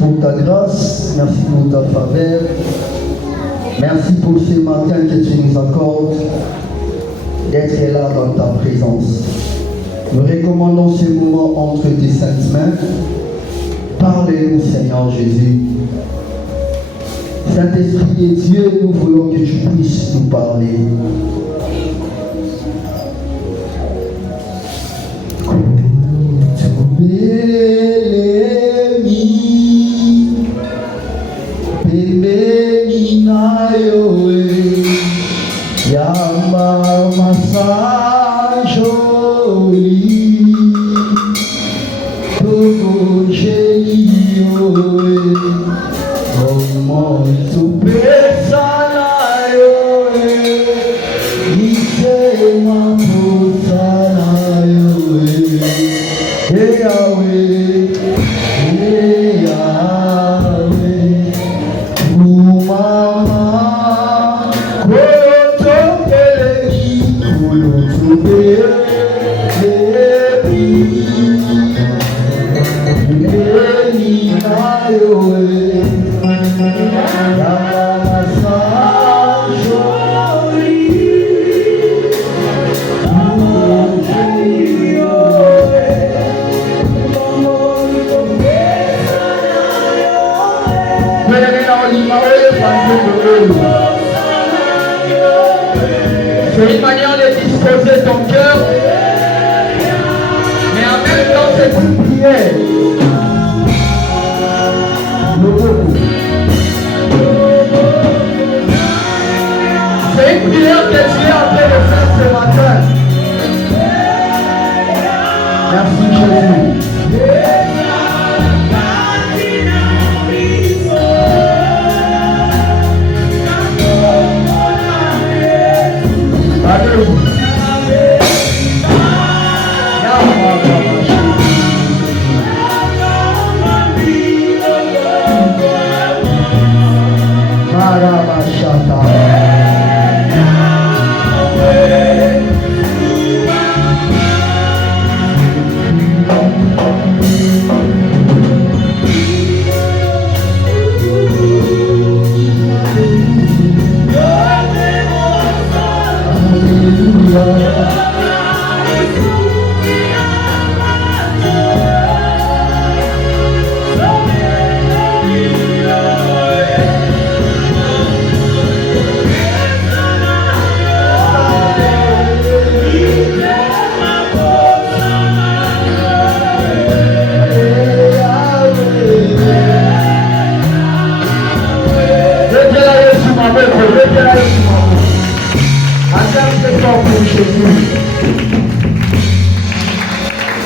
pour ta grâce, merci pour ta faveur, merci pour ce matin que tu nous accordes d'être là dans ta présence. Nous recommandons ce moment entre tes saintes mains. Parle-nous, Seigneur Jésus. Saint-Esprit de Dieu, nous voulons que tu puisses nous parler. C'est une manière de disposer ton cœur, mais en même temps c'est une prière. C'est une prière que tu es en train de faire ce matin. Merci Jésus.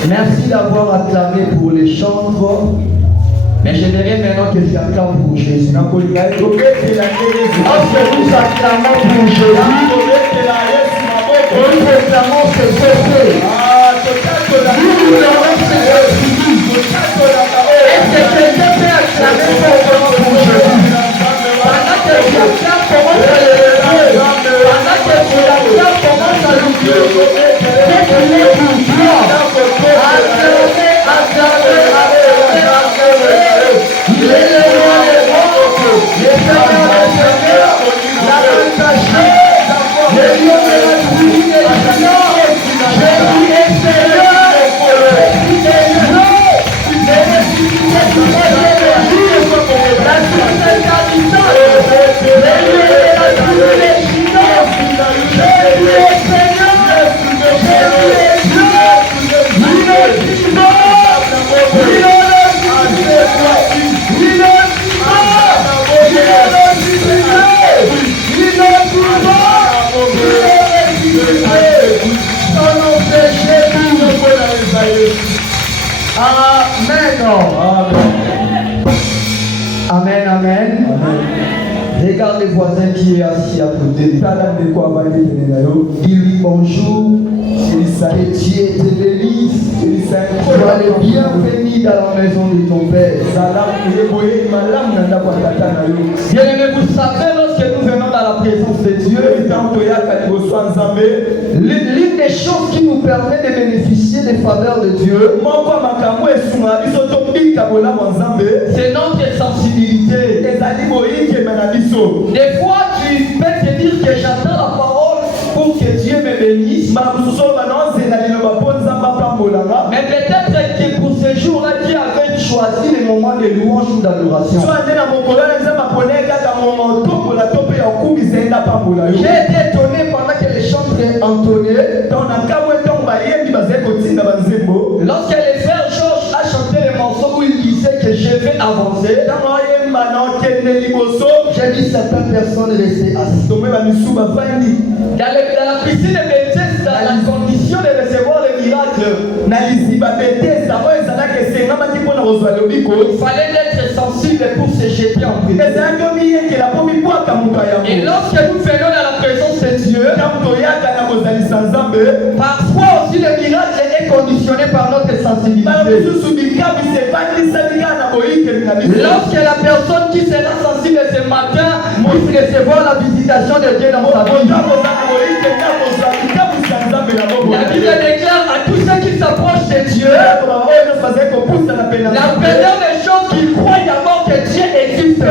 Merci d'avoir acclamé pour les chantres, mais j'aimerais maintenant que tu acclames pour Jésus. Lorsque nous acclamons pour Jésus, nous proclamons ce sauvé. Nous voulons ce Jésus. Est-ce que quelqu'un peut acclamer pour Jésus? Pendant que tu acclames, commence à le lever. Pendant que tu acclames, commence à le lever. C'est qu'il est pour toi. Il est le roi des rois, le Seigneur des seigneurs, la main cachée, le lion de la nuit et du Seigneur. Jésus est Seigneur, Jésus est Dieu, c'est le Seigneur de jour, la succès habitante, le lieu de la nuit et du Seigneur. Jésus est Seigneur, Jésus est Dieu, il est vivant, il est Amen, amen. Regarde le voisin qui est assis à côté. Dis-lui bonjour. Que Dieu te bénisse. Sois le bienvenu dans la maison de ton Père. Bien-aimé, vous savez, lorsque nous venons dans la présence de Dieu, l'une des choses qui nous permet de bénéficier des faveurs de Dieu, c'est notre sensibilité. Des fois, tu peux te dire que j'attends la parole pour que Dieu me bénisse. Mais peut-être que pour ce jour-là, Dieu avait choisi les moments de louange ou d'adoration. J'ai été étonné pendant que les chantres entonnaient. Lorsque les frères Georges a chanté les morceaux où il disait que je vais avancer, j'ai vu certaines personnes rester assises. Dans la piscine de Bethesda, la condition de recevoir le miracle, il fallait être sensible pour se jeter en prière. Et lorsque nous venons dans la présence de Dieu, parfois aussi le miracle est conditionné par notre sensibilité. Lorsque la personne qui sera sensible ce matin puisse recevoir la visitation de Dieu dans sa vie, la Bible déclare à tous ceux qui s'approchent de Dieu, la première des choses qu'ils croient d'abord que Dieu existe.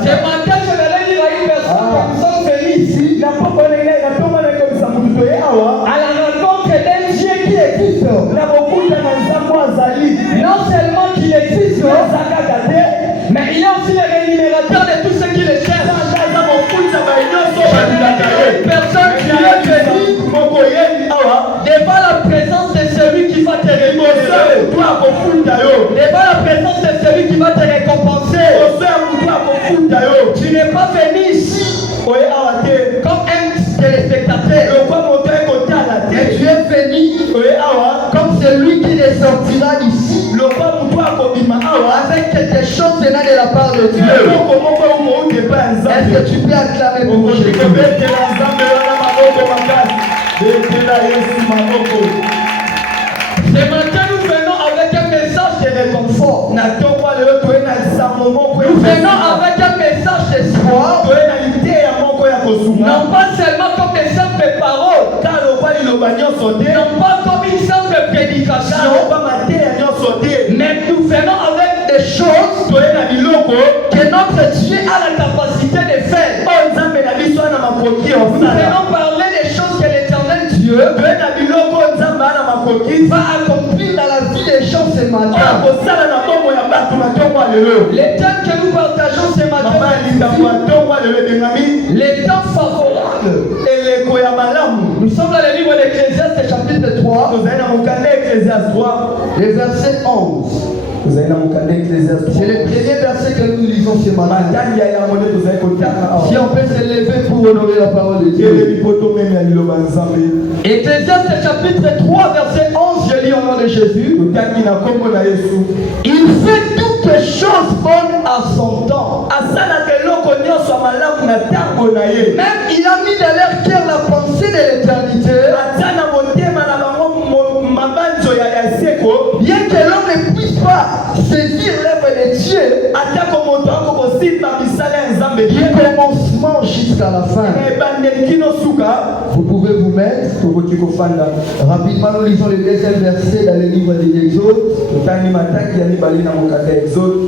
Ce matin, je vais lire à une personne comme nous sommes venus ici à la rencontre d'un Dieu qui existe. Non seulement qu'il existe, mais il est aussi le rémunérateur de tous ceux qui le cherchent. Une personne qui est venue devant la présence de celui qui va te rémunérer, devant la présence de celui qui va te récompenser. Tu n'es pas venu ici comme un téléspectateur, mais tu es venu comme celui qui les sortira ici avec quelque chose venant de la part de Dieu. Est-ce que tu peux acclamer pour Jésus? Ce matin, nous venons avec un message de réconfort. Nous venons avec un message d'espoir. Non pas seulement comme des simples paroles, non pas comme une simple prédication, mais nous venons avec des choses que notre Dieu a la capacité de faire. Nous venons parler des choses que l'éternel Dieu va accomplir dans la vie des gens ce matin. Les thèmes que nous partageons ce matin, les temps favorables. Nous sommes dans le livre d'Ecclésiaste chapitre 3, le verset 11. C'est le premier verset que nous lisons ce matin. Si on peut se lever pour honorer la parole de Dieu. Ecclésiaste chapitre 3 verset 11, je lis au nom de Jésus. Il fait toutes choses bonnes à son temps. Même il a mis dans leur cœur la pensée de l'éternité. Bien que l'homme ne puisse pas saisir l'œuvre de Dieu du commencement jusqu'à la fin. Vous pouvez vous mettre. Rapidement, nous lisons le deuxième verset dans le livre de l'Exode.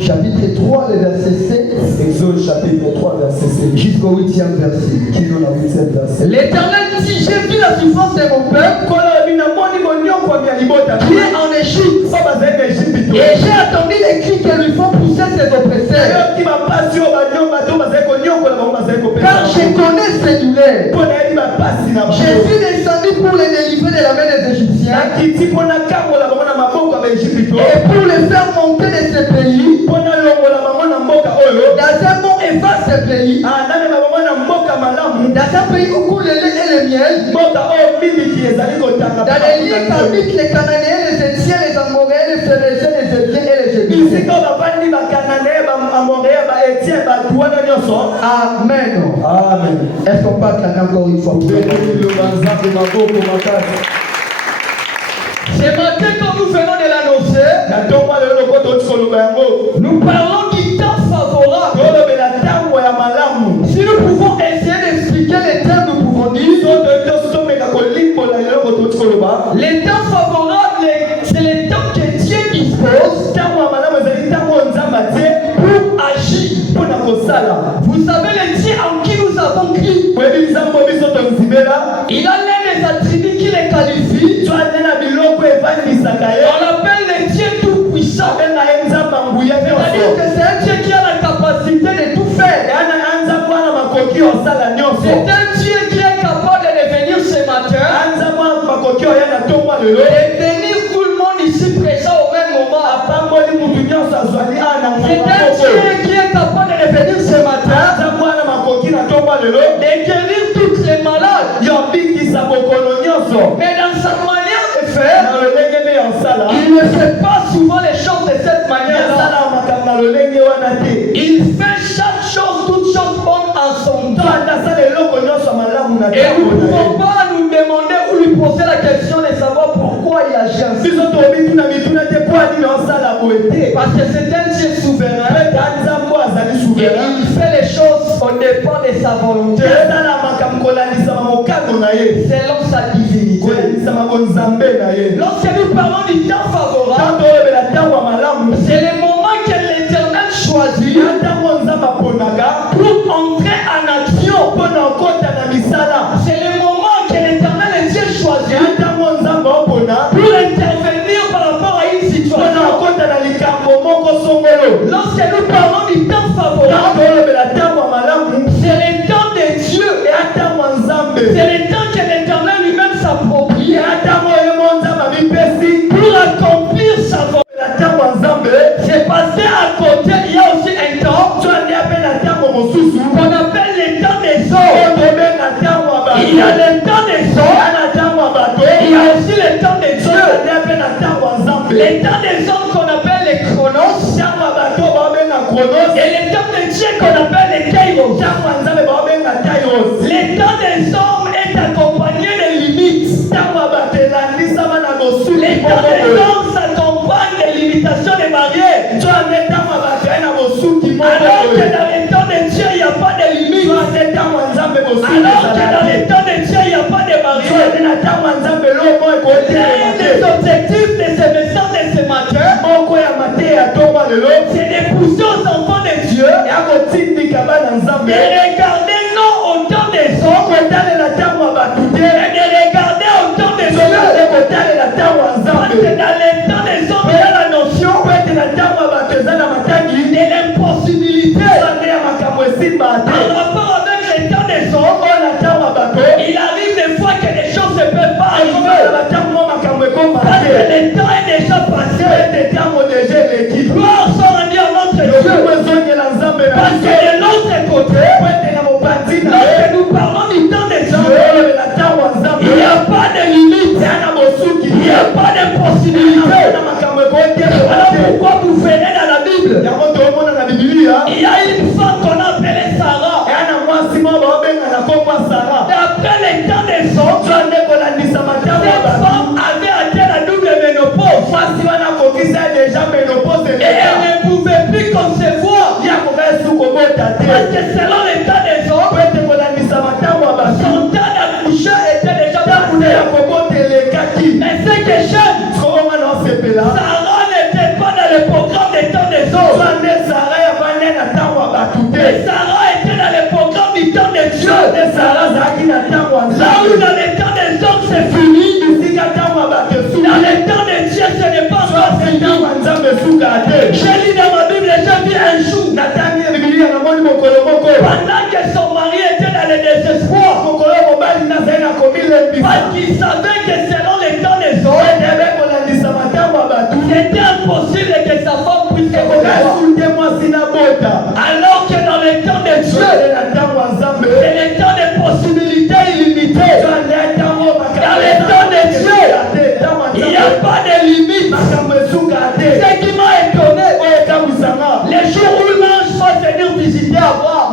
Chapitre 3, le verset 7. Exode chapitre 3, verset 7. Jusqu'au 8e verset. L'Éternel dit, j'ai vu la souffrance de mon peuple qui est en Égypte. Et j'ai attendu les cris que lui font pousser ses oppresseurs. Car je connais ses douleurs. Je suis descendu pour les délivrer de la main des Égyptiens. Et pour les faire monter de ce pays. Dans un mont efface ce pays. Dans un pays où coule le lait et le miel. Dans les lieux qu'habitent les Cananéens, les Éthiens, les Amoréens, les Phéréziens, les Hébriens et les Jébuséens. Amen. Amen. Est-ce qu'on peut acclamer encore une fois? Ce matin, quand nous venons de l'annoncer, nous parlons du temps favorable Si nous pouvons essayer d'expliquer les termes, nous pouvons dire les temps favorables, c'est les temps que Dieu dispose pour agir. Vous savez, le Dieu en qui nous avons cru, il a l'un des attributs qui les qualifie. On l'appelle le Dieu tout-puissant. C'est-à-dire que c'est un Dieu qui a la capacité de tout faire. C'est un Dieu qui est capable de venir ce matin et venir tout le monde ici présent au même moment. C'est un Dieu qui est capable de venir ce matin de guérir toutes les malades. Mais dans sa manière de faire, il ne fait pas souvent les choses de cette manière-là. Il fait chaque chose, toute chose bonne en son temps. Et nous ne pouvons pas nous demander ou lui poser la question de savoir pourquoi il agit ainsi. Parce que c'est un Dieu souverain. Et il fait les choses au départ de sa volonté, selon sa divinité. Lorsque nous parlons du temps favorable, c'est le moment que l'Éternel choisit pour entrer en action. C'est le moment que l'Éternel et Dieu choisit pour intervenir par rapport à une situation. Lorsque nous parlons du temps favorable, c'est le temps de Dieu. C'est le temps que l'Éternel lui-même s'approprie pour accomplir sa volonté. C'est passé à côté, il y a aussi un temps qu'on appelle le temps des hommes. Il y a le temps des hommes, il y a aussi le temps de Dieu. Le temps des hommes qu'on appelle les chronos, et le temps de Dieu qu'on appelle les kairos. Le temps des hommes est accompagné de limites. Le temps des hommes s'accompagne des limitations des barrières. Alors que dans le temps de Dieu, il n'y a pas de limites. Alors que dans le temps de Dieu, il n'y a pas de barrières. L'un des objectifs de ce message de ce matin, c'est de pousser aux enfants de Dieu de regarder non au temps des hommes, et de regarder au temps des Dieu. Parce que dans le temps des hommes, il y a la notion de l'impossibilité. En rapport avec le temps des hommes, il arrive des fois que les choses ne peuvent pas arriver. Parce que le temps est déjà passé. Gloire soit rendue à notre Dieu. Parce que de l'autre côté, lorsque nous parlons du temps des Dieu, il n'y a pas de limite. Il n'y a pas d'impossibilité. Alors pourquoi vous venez dans la Bible? Il y a une femme qu'on a appelée Sarah. D'après les temps des hommes, cette femme avait atteint la double ménopause. Et elle ne pouvait plus concevoir. Parce que selon les temps des hommes, son temps d'accoucher était déjà passé. Mais ce que j'aime, Sarah n'était pas dans le programme des temps des hommes. Mais Sarah était dans le programme du temps de Dieu. Là où dans le temps des hommes c'est fini, dans le temps de Dieu ce n'est pas encore fini. J'ai lu dans ma Bible, j'ai vu un jour, pendant que son mari était dans le désespoir, parce qu'il savait que selon le temps des hommes, c'était impossible que sa femme puisse se concevoir. Alors que dans le temps de Dieu, c'est le temps de possibilités illimitées. Dans le temps de Dieu, il n'y a pas de limite. Ce qui m'a étonné, les jours où l'ange va venir visiter Abraham,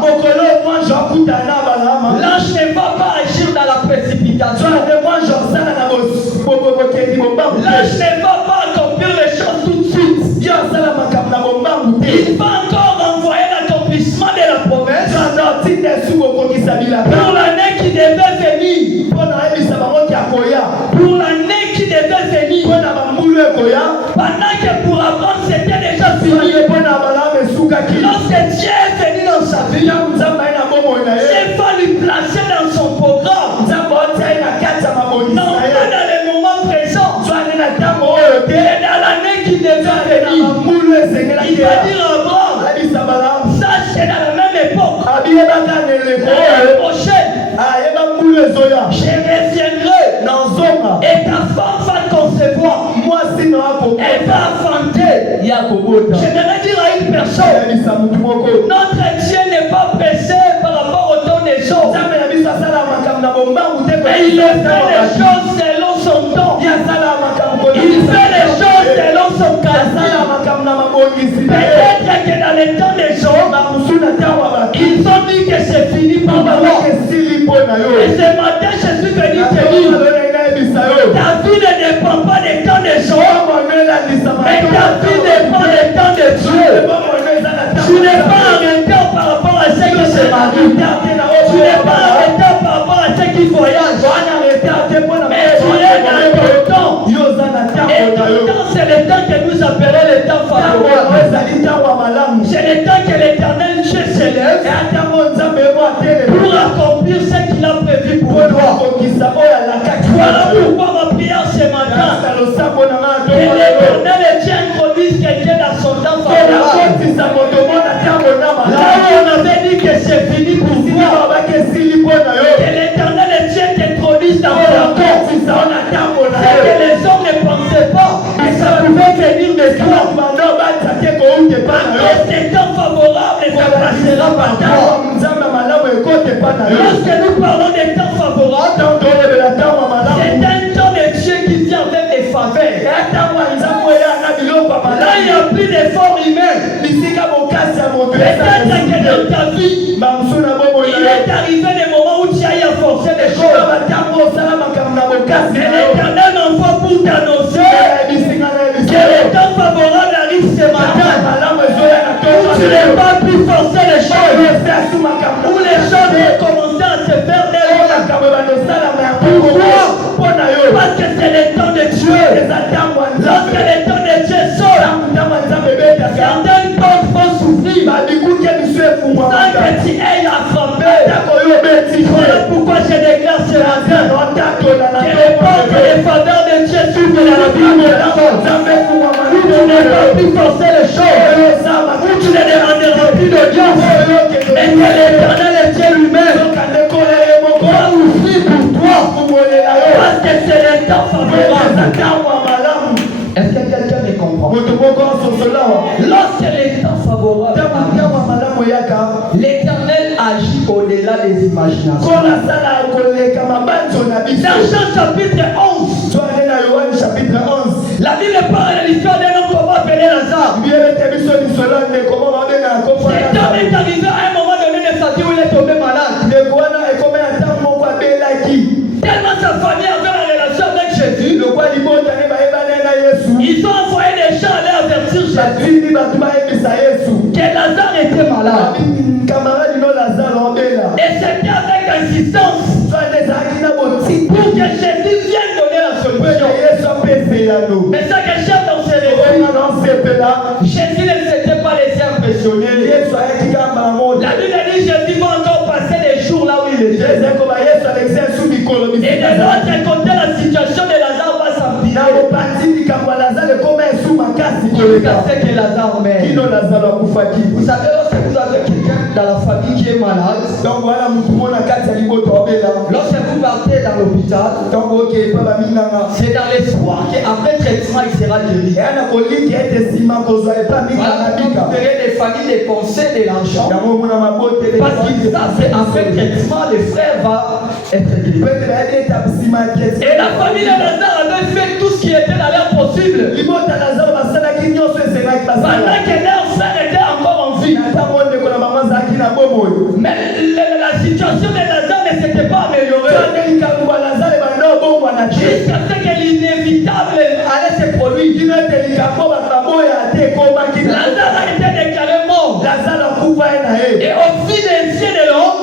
l'ange ne va pas agir dans la précipitation. L'ange ne va pas accomplir les choses tout de suite. Il va encore envoyer l'accomplissement de la promesse. pour l'année qui devait venir, pour l'année qui devait venir, pendant que pour Abraham c'était déjà fini, lorsque Dieu est venu dans sa vie, Dieu va lui placer dans son programme, non pas dans le moment présent, mais dans l'année qui devait venir. Il va dire à Abraham, sache que dans la même époque, l'année prochaine, je reviendrai et ta femme va concevoir, elle va enfanter. J'aimerais dire à une personne, notre Dieu n'est pas pressé par rapport au temps des choses, mais il fait les choses selon son temps. Il fait les choses selon son calendrier. Peut-être que dans les temps des choses, ils ont dit que c'est fini pour moi. Et ce matin, je suis venu te dire, ta vie ne dépend pas des temps des choses, mais ta vie dépend des temps de Dieu. Tu n'es pas en retard par rapport à ceux qui se marient. Tu n'es pas en retard par rapport à ceux qui voyagent. Mais tu es dans ton temps. Et ton temps, c'est le temps que nous appelons le temps favorable. C'est le temps que l'Éternel Dieu s'élève pour accomplir ce qu'il a prévu pour toi. Voilà pourquoi ma prière ce matin, que l'Éternel Dieu introduise quelqu'un dans son temps favorable. Là où on avait dit que c'est fini pour toi, que l'Éternel Dieu t'introduise dans son temps. C'est que les hommes ne pensaient pas que ça pouvait venir de toi. Ces temps favorables ne se passera pas tard. Lorsque nous parlons des temps favorables, c'est un temps de Dieu qui vient avec des faveurs. Là, il n'y a plus d'efforts humains. Peut-être que dans ta vie, il est arrivé des moments où tu as eu à forcer des choses. Mais l'Éternel m'envoie pour t'annoncer que le temps favorable arrive ce matin. Où tu n'as pas pu forcer les choses. Où les choses vont commencer à se faire d'elles-mêmes. Pourquoi? Parce que c'est le temps de Dieu. Lorsque le temps de Dieu sort, certaines portes vont s'ouvrir sans que tu aies à frapper. Voilà pourquoi je déclare ce matin que les portes et les faveurs de Dieu s'ouvrent dans la vie de personne. Où tu n'as pas pu forcer les choses, où tu ne demanderas plus d'audience, mais que l'Éternel et Dieu lui-même va ouvrir pour toi, parce que c'est le temps favorable. Est-ce que quelqu'un me comprend? Lorsque les temps favorables arrivent, l'Éternel agit au-delà des imaginations. Dans Jean chapitre 11, la Bible parle de l'histoire d'un homme qu'on va appeler Lazare. Cet homme est arrivé à un moment donné de sa vie où il est tombé malade. Tellement sa famille avait la relation avec Jésus, ils ont envoyé des gens aller avertir Jésus que Lazare était malade. Et c'était avec insistance pour que Jésus vienne donner la solution. Mais ça que chef dans ses réveils, Jésus ne s'était pas laissé impressionner. La Bible dit Jésus va encore passer des jours là où il était. Et de l'autre côté, la situation de Lazare va s'empirer. Jusqu'à ce que Lazare meurt. Vous savez, lorsque vous avez quelqu'un dans la famille qui est malade, lorsque vous partez dans l'hôpital, c'est dans l'espoir qu'après traitement il sera guéri. Voilà, vous verrez des familles dépenser de l'argent parce qu'ils savent qu'après traitement le frère va être guéri. Et la famille de Lazare avait fait tout ce qui était dans l'air possible pendant que leur frère était encore en vie. Mais la situation de Lazare ne s'était pas améliorée. Jusqu'à ce que l'inévitable allait se produire. Lazare a été déclaré mort. Et au fil des cieux de l'homme,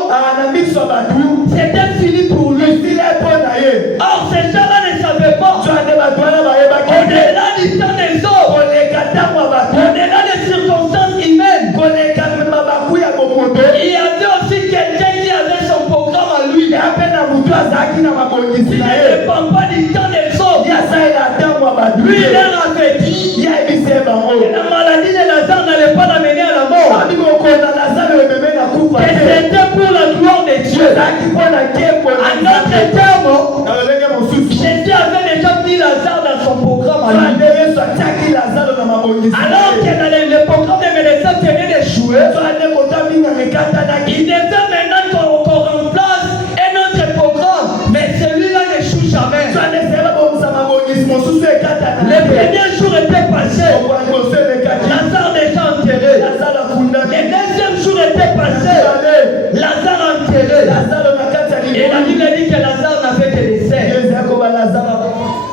azalaki na mabongisi Il na ne ye dépend pas du temps des autres. ye asalela ntango ya bato Lui, il leur avait dit ye ayebisi ye bango que la maladie de Lazare n'allait pas l'amener à la mort. abi kokonda Lazare ememe na kufa Et te c'était pour la gloire de Dieu. ezalaki mpo na nkembo En d'autres termes, na lolenge mosusu Jésus avait déjà mis Lazare dans son programme à lui. ande yesu atiaki Lazare na mabongisi na Alors ye que dans le programme de médecins venait d'échouer, so ande kotabinga mekatanaki il devait maintenant qu'on remplace un autre programme. Mais celui-là n'échoue jamais. so ande sela bongisa mabongisi mosusu ekatana Le premier jour était passé. okwangoso elekaki Lazare déjà enterré. Lazare akundaki Le deuxième jour était passé. ale Lazare enterré. Lazare na kati ya Et la libulu Bible dit que Lazare n'avait que des cerfs. yesu yakoba Lazare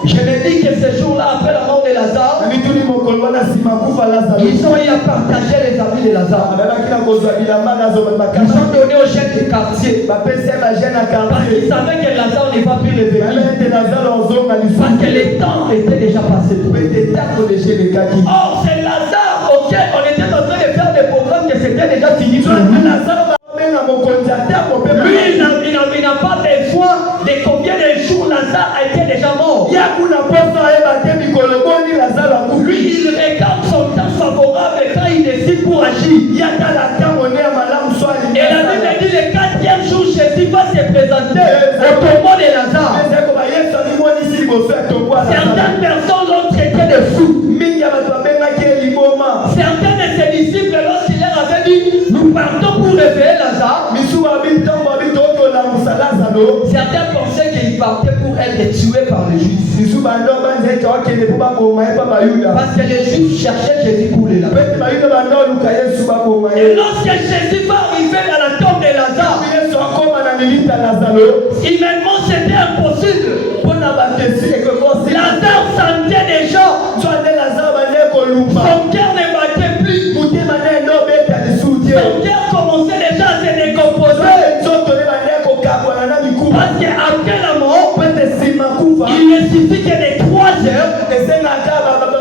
Je me dis que ce jour-là, après la mort de Lazare, mituni mokolo wana nsima kufa Lazare ils ont eu à partager les habits de Lazare. abebaki na kozwa bilamba nazo Ils bakama ont donné aux jeunes du quartier. bapesi ye bagene na Parce quartier qu'ils savaient que Lazare n'est pas plus revenir. ete Lazare ozonga Parce lisusu que le temps était déjà passé. ete ntango deja elekaki Or, c'est Lazare auquel on était en train de faire des programmes que c'était déjà fini pour Soki lui. Lazare babenga mokonzi atako mpe Lui, il n'a pas besoin de combien de jours Lazare a été déjà mort. ya kuna poso ayeba te mikolo boni Lazare akufi Lui, il regarde son temps favorable quand il décide pour agir. ya tala ntango ne ya malamu so Et la Bible dit le 4e jour, Jésus va se présenter au tombeau de Lazare. ezekoba yesu alimonisi liboso ya tombo ya Lazare Certaines personnes l'ont traité de fou. mingi ya bato babengaki ye liboma Certains de ses disciples, lorsqu'il leur avait dit, nous partons pour réveiller Lazare, misu babi ntango babi tokolamusa Lazaro certains pensaient qu'il partait pour être tué par les Juifs. misu bando banza ete akende mpo baboma ye mpa bayuda Parce que les Juifs cherchaient Jésus pour les laver. pete bayuda bando oluka yesu baboma Et ye lorsque Jésus va arriver dans la tombe de Lazare, yesu akoma na milita Lazaro humainement c'était impossible. mpona bakesi ekokosi Lazare sentait déjà, so ande Lazaro bande kolumba son cœur ne battait plus. motema na ende obeta lisusu te Son cœur commençait déjà à se décomposer. nzoto ne bande kokabwana na mikuba Parce qu'après la mort, pete nsima kufa il ne suffit que de 3 heures esengaka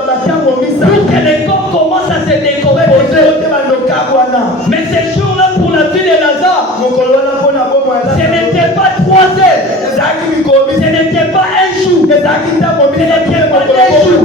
batango misa pour que le corps commence à se décomposer. te bandokabwana Mais ce jour-là, pour la vie de Lazare, mokolo wana mpona bomo ya ce Lazaro n'était pas 3 heures, ezalaki mikomi ce n'était pas un jour, ezalaki ntango misa te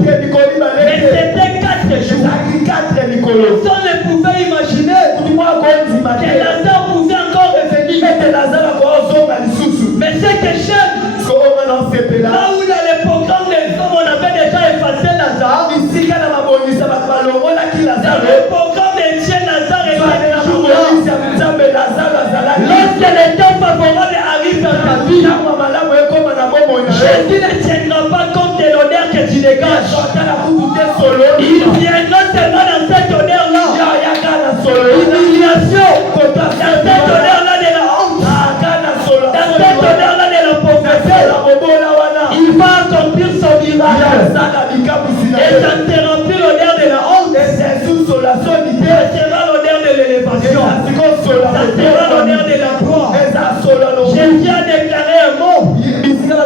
mais mikomi balete c'était 4 jours. ezalaki 4 mikolo Personne ne pouvait imaginer kutu mwa kondima que te Lazare pouvait encore revenir. ete Lazaro akozonga lisusu Mais ce que j'aime, sooma na osepela là où dans les programmes des hommes, on avait déjà effacé Lazare, bisika na mabongisa bato balongolaki dans Lazaro le programme de Dieu, Lazare est na toujours là. mabongisa nzambe Lazaro azalaki Lorsque le temps favorable arrive dans ta vie, ntango ya malamu ekoma na bomoi na yo Jésus ne tiendra pas compte de l'odeur que tu dégages. otala kutu te solo Il viendra seulement dans cette odeur-là. yaka na solo L'humiliation. kota Dans cette odeur-là de la honte. aka na solo Dans cette odeur-là de la pauvreté. na bobola wana Il va accomplir son miracle. yazala likamwisi na Et yo ça ne te remplit l'odeur de la honte. esusola soni te Ça sera l'odeur de l'élévation. ezasikosola Ça sera l'odeur de la gloire. ezasola Jésus a déclaré un mot. bisika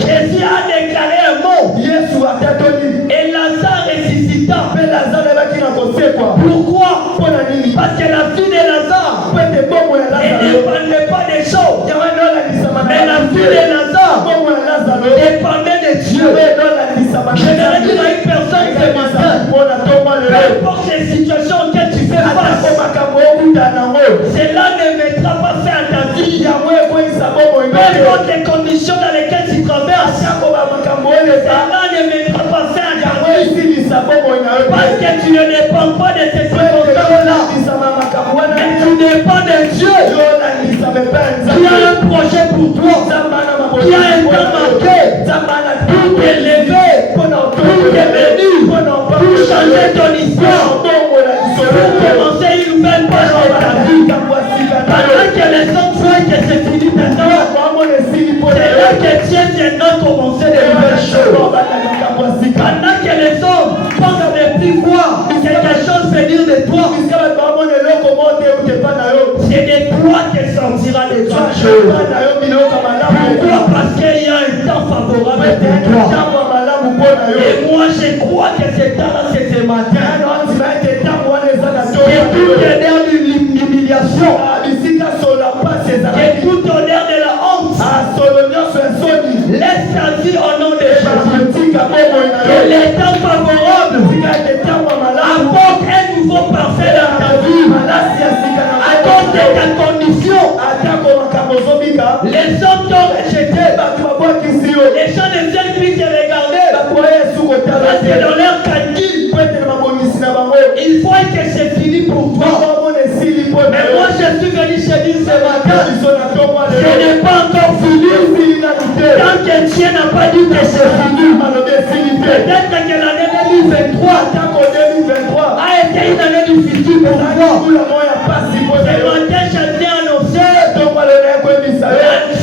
Jésus a déclaré un mot. yesu atatoli Et Lazare ressuscita. mpe Lazaro ebaki na kosekwa Pourquoi? mpona nini Parce que la vie de Lazare mpo ete bomo ya ne Lazaro dépendait pas des choses. yango enolakisama Mais la vie de Lazare bomo ya Lazaro dépendait de Dieu. enolakisama J'aimerais dire à une personne ce matin, mpona tomwa peu lelo importe les situations auxquelles tu fais atako face, makambo okutana nango cela ne mettra pas fin à ta vie. yango ekweyisa bomo Peu importe les conditions dans lesquelles tu traverses, atako bamakambo oleka cela ne mettra pas fin à ta yango vie. esilisa bomo na yo Parce que tu ne dépends pas de ces circonstances-là. olandisama makambo wana Mais tu dépends de Dieu yolandisama epai ya qui a nzambe un projet pour toi, nzambana qui a un temps marqué nzambana pour t'élever, mpona pour te bénir, pour changer ton histoire, obongola pour lisolo commencer une nouvelle page de ta vie. Pendant que les autres croient que c'est fini maintenant, c'est là que Dieu viendra commencer de nouvelles choses. Pendant que les hommes pensent ne plus voir quelque chose venir de toi, c'est de toi que sortira de grandes choses. Pourquoi? Parce qu'il y a un temps favorable pour toi. Et moi je crois que ce temps-là c'est ce matin. Que tout honneur de l'humiliation, que tout honneur de la honte, sa vie au nom de Jésus. Que les temps favorables apportent un nouveau parfait dans ta vie. À cause de ta condition, les hommes t'ont rejeté. Les gens ne viennent plus te regarder. Parce que dans leur calcul, il faut que c'est fini pour toi. Mais moi je suis venu chez lui ce matin. Ce n'est pas encore fini. Tant que Dieu n'a pas dit que c'est fini. Peut-être que l'année 2023 a été une année difficile pour toi. Ce matin je viens annoncer la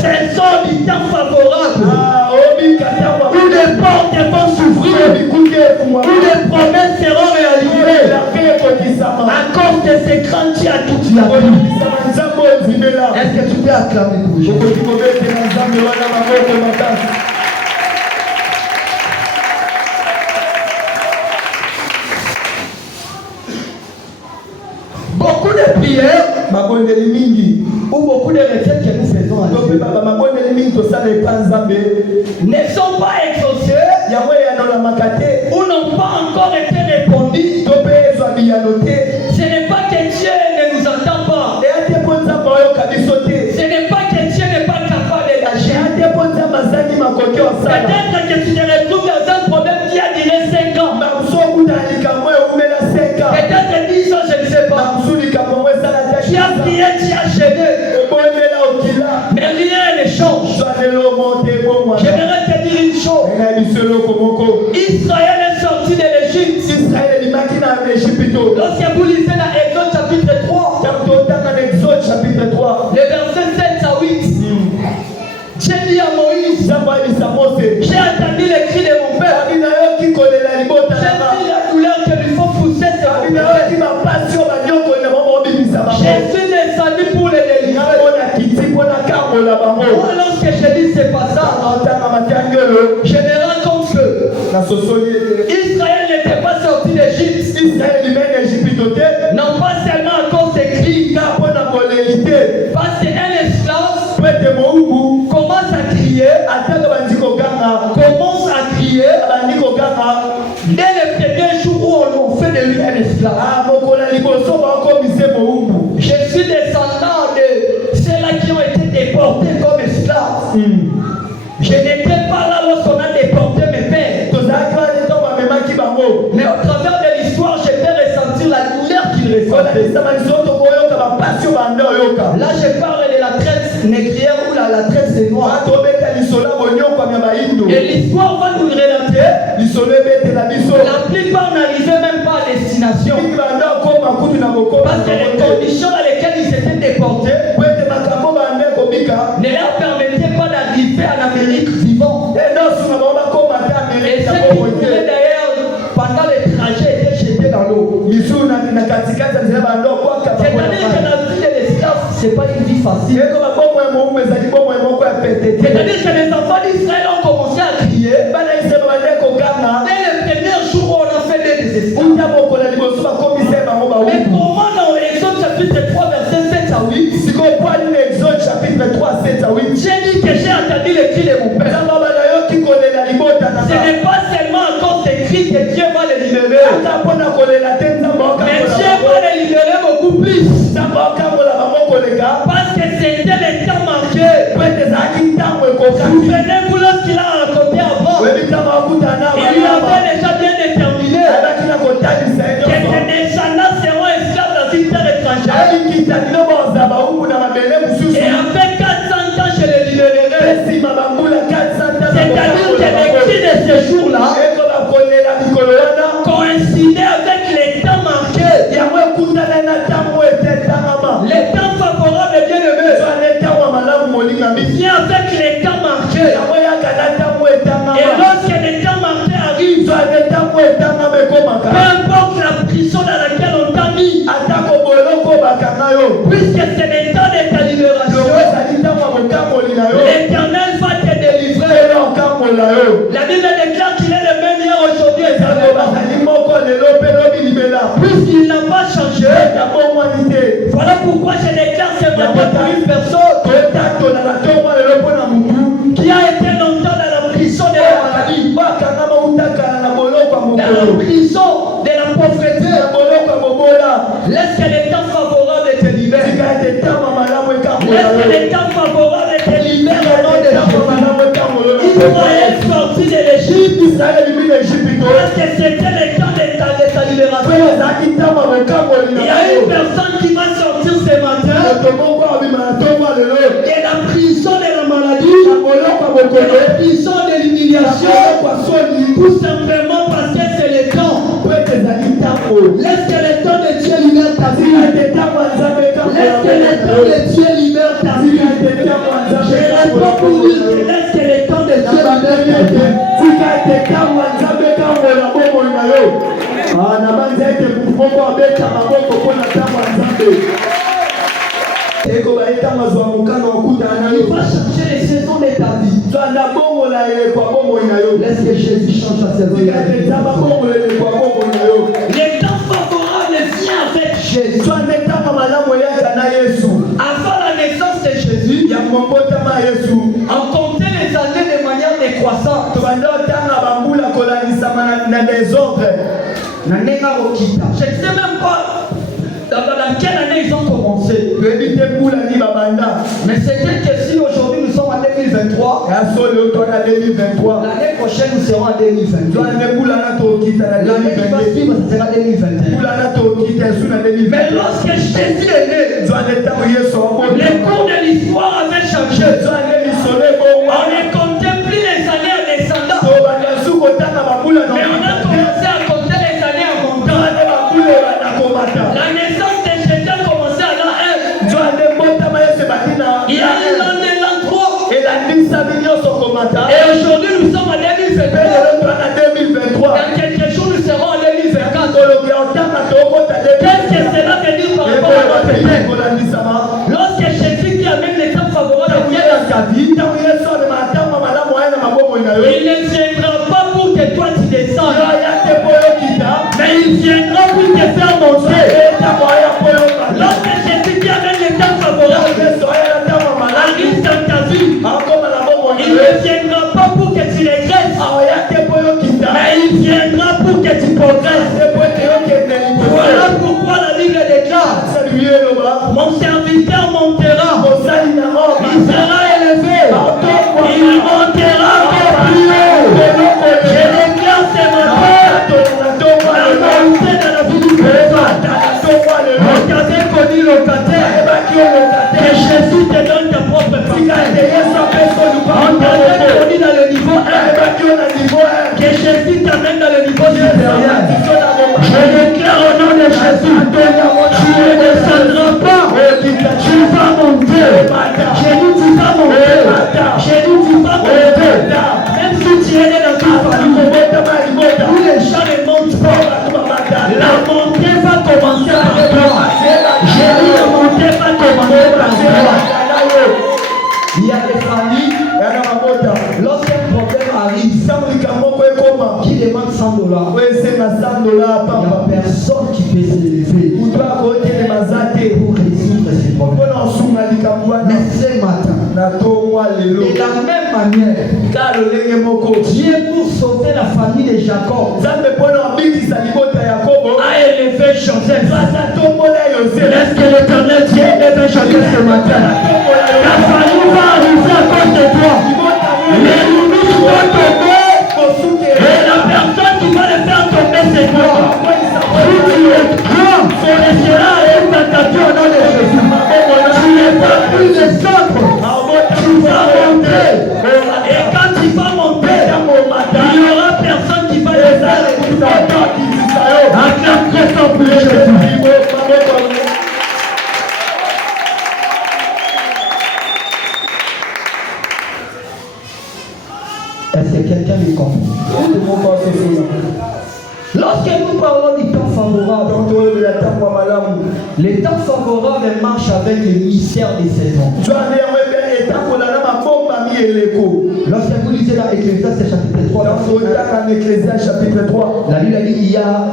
saison du temps favorable. Où les portes vont s'ouvrir. Où les promesses seront réalisées. À cause de ces grands dieux à tout tu as pris. Est-ce que tu peux acclamer pour Jésus? Beaucoup de prières ou beaucoup de requêtes que nous faisons à Dieu ne sont pas exaucées ou n'ont pas encore été répondues. Ce n'est pas que Dieu ne nous entend pas. Ce n'est pas que Dieu n'est pas capable d'agir. Peut-être que tu te retrouves dans un problème qui a duré 5 ans. Peut-être 10 ans, je ne sais pas. Tu as prié, tu as gêné. Mais rien ne change. J'aimerais te dire une chose. Israël est sorti de l'Égypte. Lorsque vous lisez dans Exode chapitre 3, le verset 7 à 8, j'ai dit à Moïse, j'ai entendu les cris de mon père. J'ai dit la douleur que lui faut pousser sur mon père. Je suis descendu pour les délivrer. Moi, lorsque je dis c'est pas ça, je me rends compte que Israël n'était pas sorti d'Égypte. Non pas seulement à cause des cris, parce qu'un esclave commence à crier, dès le premier jour où on fait de lui un esclave. Je suis descendant de ceux-là qui ont été déportés comme esclaves. Je n'étais pas là lorsqu'on a déporté mes pères. Mais au travers de l'histoire, je peux ressentir la douleur qu'ils ressentaient. Là, je parle de la traite négrière ou la traite des noirs. Et l'histoire va nous relater. La plupart n'arrivaient même pas à destination. Parce que les conditions dans lesquelles ils étaient déportés ne leur permettaient pas d'arriver en Amérique vivant. Et ceux qui voulaient d'ailleurs, pendant les trajets, étaient jetés dans l'eau. C'est-à-dire que la vie de l'esclave, ce n'est pas une vie facile. C'est-à-dire que les enfants d'Israël ont commencé à crier. Dès le premier jour où on a fait des esclaves. Mais comment dans Exode chapitre 3, verset 7 à 8, j'ai dit que j'ai entendu les cris de mon père. Ce n'est pas seulement à cause des cris que Dieu va les libérer. Mais Dieu va les libérer beaucoup plus. Parce que c'était le temps marqué. Souvenez-vous lorsqu'il a raconté avant. Il avait déjà bien déterminé que ses descendants seront esclaves dans une terre étrangère. Et après 400 ans, je les libérerai. C'est-à-dire que les cris de ce jour-là coïncidaient avec les temps marqués. Les temps favorables, bien aimés, vient avec les temps marqués. Et lorsque les temps marqués arrivent, peu importe la prison dans laquelle on t'a mis, puisque c'est le temps de ta libération, l'Éternel va te délivrer. La Bible déclare qu'il est le même hier, aujourd'hui et éternellement. Puisqu'il n'a pas changé, voilà pourquoi je déclare ce matin pour une personne qui a été longtemps dans la prison de la pauvreté. Laisse que les temps favorables te libèrent. Laisse que les temps favorables te libèrent au nom de Jésus. Israël sorti de l'Égypte. Parce que c'était le temps de ta libération. Il y a une personne qui va sortir ce matin de la prison de la maladie, de la prison de l'humiliation, tout simplement parce que c'est le temps. Laisse que le temps de Dieu libère ta vie. Laisse que le temps de Dieu libère ta vie. Je réponds pour lui que laisse que le temps de Dieu libère ta vie. Il va changer les saisons de ta vie. Laisse que Jésus change ta saison. Les temps favorables viennent avec Jésus. Avant la naissance de Jésus, on comptait les années de manière décroissante. Je ne sais même pas dans quelle année ils ont commencé. Mais c'est clair que si aujourd'hui nous sommes en 2023, l'année prochaine nous serons en 2022. L'année qui va suivre, ce sera 2021. Mais lorsque Jésus est né, les cours de l'histoire avaient changé. On ne comptait plus les années en descendant. Mais on a commencé à compter les années en montant. La naissance de Jésus a commencé à l'an 1. Il y a eu l'an 2, l'an 3. Et aujourd'hui nous sommes en 2023. Dans quelques jours nous serons en 2024. Qu'est-ce que cela veut dire par rapport à notre Père? Lorsque Jésus qui amène les temps favorables à Dieu dans sa vie, il ne viendra pas pour que toi tu descendes, mais il viendra pour te faire monter. Lorsque Jésus qui amène les temps favorables arrive dans ta vie, il ne viendra pas pour que tu régresses, mais il viendra pour que tu progresses. Voilà pourquoi la Bible déclare: mon serviteur montera, il sera élevé, il montera encore plus haut. Je déclare ce matin la montée de la vie du Père. Locataire connu locataire, que Jésus te donne ta propre parcelle. Locataire connu dans le niveau 1, que Jésus t'amène dans le niveau supérieur. Je déclare au nom de Jésus, tu ne descendras pas, tu vas monter. J'ai dit tu vas monter. J'ai dit tu vas monter. Même si tu es né dans une famille où les gens ne montent pas, la montée va commencer par toi. J'ai dit la montée va commencer par toi. Il y a des familles, lorsqu'un problème arrive, qui demande $100, il n'y a personne qui peut s'élever pour résoudre ces problèmes. Mais ce matin, de la même manière, Dieu pour sauver la famille de Jacob a élevé Joseph. Est-ce que l'Éternel Dieu élève Joseph ce matin? La famille va arriver à cause de toi. Les limites vont tomber. Et la personne qui va le faire tomber, c'est toi. Si tu es grand, ce sera une tentation au nom de Jésus. Tu ne vas plus descendre. Tu vas monter. Et quand tu vas monter, il n'y aura personne qui va le faire. Acclame très fort pour Jésus. Est-ce que quelqu'un me comprend? Lorsque nous parlons du temps favorable, les temps favorables marchent avec le mystère des saisons. Lorsque vous lisez dans Ecclésiaste chapitre 3, la Bible dit il y a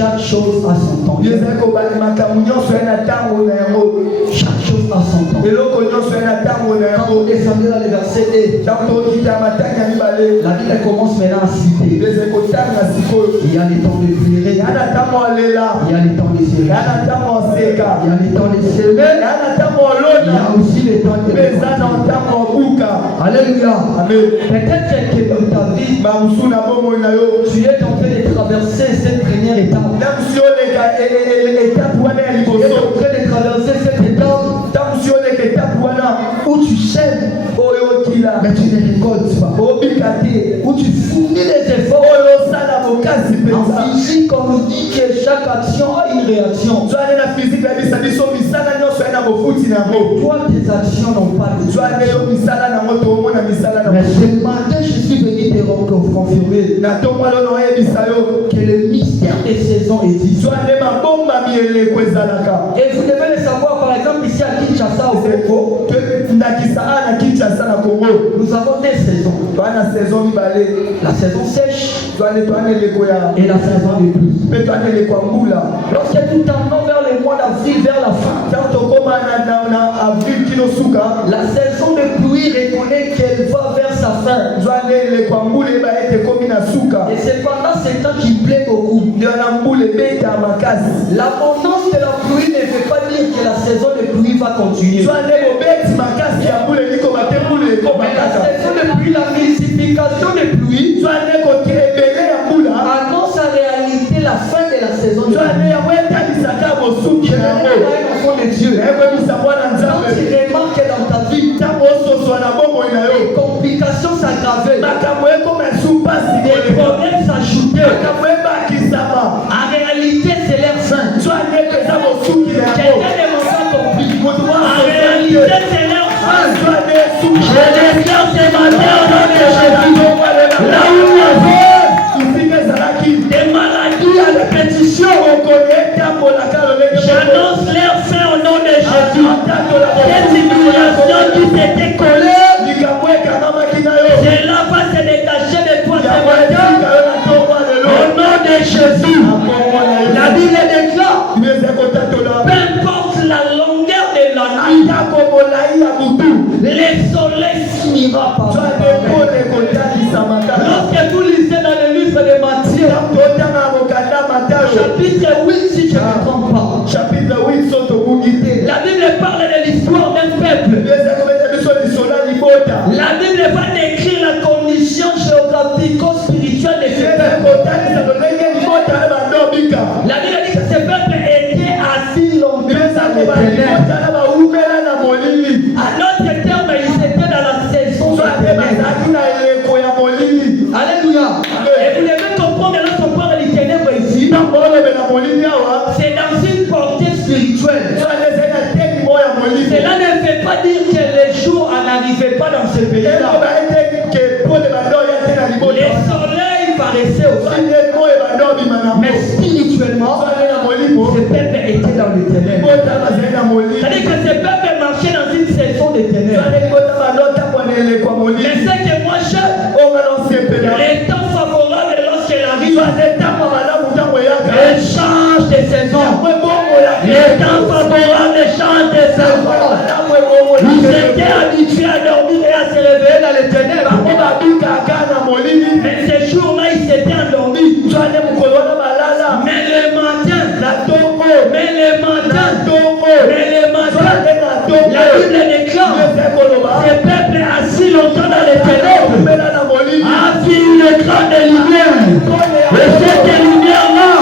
Chaque chose a son temps. Dieu sait qu'on va makamou nyonso ena tango na yango. Chaque chose a son temps. Eloko nyonso ena tango na Quand yango. on descendait dans les versets et Tango tokita matanga mibale. la Bible commence maintenant à citer. Dieu sait kotanga sikoyo. Il y a les temps de pleurer, Yana tango alela. il y a les temps de se réjouir, Yana tango aseka. il y a les temps de s'aimer, Yana tango il y a alona. aussi les temps de Pesa na tango abuka. Alléluia. Amen. Peut-être que dans ta vie, Mamusu na bomo na yo. tu es en train de traverser cette première étape. Namusio leka étape wana ya Tu es liboso. en train de traverser cette étape Namusio leka étape wana. où tu sèmes, Oyo kila. mais tu ne récoltes pas. Obika te. Où tu fournis les efforts. Oyo sala bokasi En penza. physique, on nous dit que chaque action a une réaction. Zwane na physique na bisa biso misala nyonso ena bofuti na ngo. Toi, tes actions n'ont pas de Zwane yo misala na ngo tomona misala na Mais ngo. ce matin, je suis venu te confirmer Na tomwa lono oyebisa yo. que le mystère des saisons existe. Zwane mabomba mieleko ezalaka. Et vous devez le savoir, par exemple, ici à Kinshasa, au Congo, ndakisa a na Kinshasa na Congo. nous avons des saisons. Twana saison mibale. La saison sèche Zwane twana eleko ya. et la saison de pluie. Mpe twana eleko ya mbula. Lorsque nous tendons vers le mois d'avril, vers la fin, Ntango tokóma na avril kino suka. la saison de pluie reconnaît qu'elle va vers sa fin. Zwane eleko ya mbula eba ete komi na suka. Et c'est pendant ce temps qu'il plaît beaucoup. Ndio na mbula ebeta makasi. L'abondance de la pluie ne veut pas dire que la saison de pluie va continuer. Zwane bobeti makasi ya mbula elikoma te mbula ekoma Mais la kaka. saison de pluie, la multiplication de pluie, Zwane koke ebele ya mbula. annonce en réalité la fin de la saison de Zwane pluie. yango etalisaka bosuki Je na vais yango. un enfant de Dieu. Ekwebisa mwana Quand nzambe. tu remarques dans ta vie, Ntango ososwa na bomoi na yo. les complications s'aggravaient, Makambo ekoma esu pasi les koleka. problèmes s'ajoutaient. Makambo ebakisama. En réalité, c'est leur fin. Zwane epesa bosuki na yango. Quelqu'un ne m'a pas compris. Moto En wana réalité, c'est leur fin. Zwane esuki. Je déclare ce matin au nom de Jésus, là où il y avait Kusika ezalaki. des maladies à répétition, Okoni etambolaka lolenge. j'annonce leur fin au nom de Jésus. Cette humiliation qui s'était collée, Likambo ekangamaki na yo. cela va se détacher de toi ce Yango matin. esika yo na ntongo ya lelo. Au nom de Jésus, la Bible déclare, Ibeze kotatola. peu importe la longueur de la nuit, Atako molai ya butu. le soleil finira par Zwane pole kotalisamaka. Lorsque vous lisez dans le livre de Matthieu, Totanga mokanda Matayo. chapitre 8, si je ne me trompe pas, Chapitre 8 soto buki te. la Bible parle de l'histoire d'un peuple. Ibeze kobeta biso lisola libota. La Bible va décrire la condition géographico-spirituelle de ce Ibeze peuple. kotalisa lolenge libota na bandobika. La Bible dit que ce peuple était assis longtemps Ibeze dans les koba ténèbres. libota na baumela na molili. À notre terme, ils étaient dans la saison de Zwane ténèbres. bazalaki na eleko ya molili. Alléluia. Et vous devez comprendre lorsqu'on parle des ténèbres ici, Ntango olobela molili awa. c'est dans une portée spirituelle. Zwane eza na teki moko ya molili. Cela ne veut pas dire que les jours n'arrivaient pas dans ce pays-là. Eloba eteki ke pole bando ya te na Les libota. soleils paraissaient aussi. Zwane moye bando bima na Mais mo. spirituellement, Zwane na molimo. ce peuple était dans les ténèbres. Libota bazali na molili. C'est-à-dire que ce peuple marchait dans une saison de ténèbres. Zwane libota bando tambwa na eleko ya Mais molili. ce que moi j'aime, Onga na osepela. les temps favorables lorsqu'elle arrive, Zwane ntango malamu ntango eyaka. elle change de saison. Mwe bongo ya Les temps favorables changent de saison. malamu ebongo ya Ils étaient habitués à dormir et à se réveiller dans les ténèbres. bango babikaka na molili. Mais ces jours-là, ils s'étaient endormis. Zwane mokolo wana balala. Mais le matin, Na tongo. mais le matin, Tongo. mais le matin, Zwane na tongo. la Bible déclare, Ibeze koloba. ce peuple assis longtemps dans les ténèbres Omela na molili. a vu une grande lumière. Et cette lumière-là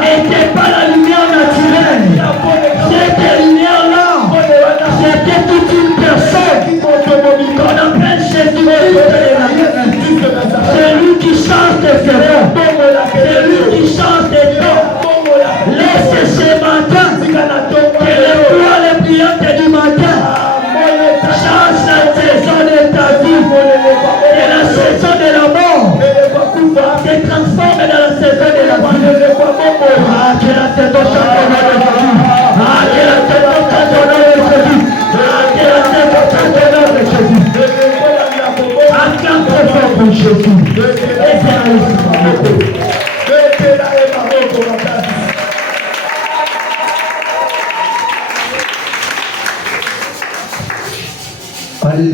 n'était pas la lumière naturelle. Cette